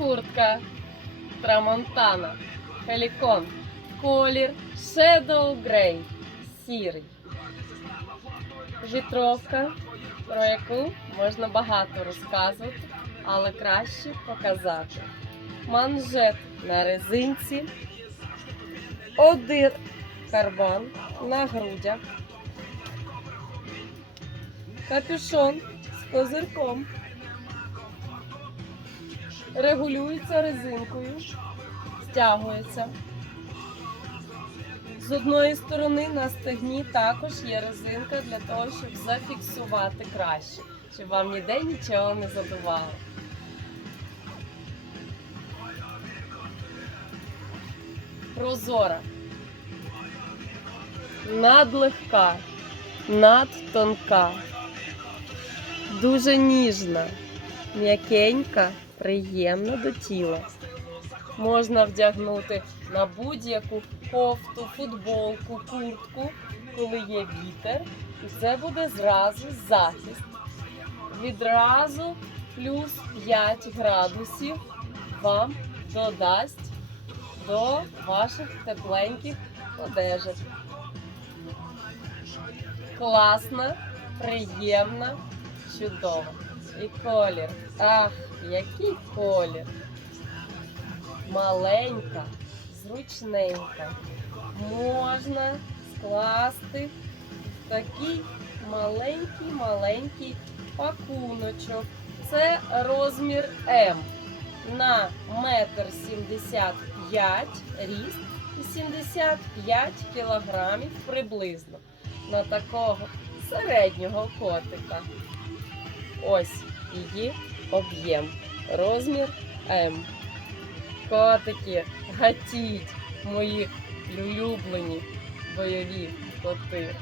куртка Трамонтана. Пелікон. Колір Shadow Grey. Сірий. Вітровка, про яку можна багато розказувати, але краще показати. Манжет на резинці. Один карман на грудях. Капюшон з козирком. Регулюється резинкою, стягується. З одної сторони на стегні також є резинка для того, щоб зафіксувати краще, щоб вам ніде нічого не задувало. Прозора. Надлегка, надтонка, дуже ніжна, м'якенька, приємна до тіла. Можна вдягнути на будь-яку кофту, футболку, куртку, коли є вітер, і це буде зразу захист. Відразу плюс 5 градусів вам додасть до ваших тепленьких одежок. Класна, приємна, чудова. І колір. Ах, який колір! Маленька, зручненька. Можна скласти в такий маленький-маленький пакуночок. Це розмір М на метр сімдесят п'ять ріст і 75 кілограмів приблизно на такого середнього котика. Ось її об'єм. Розмір М. Котики, гатіть, мої улюблені бойові коти.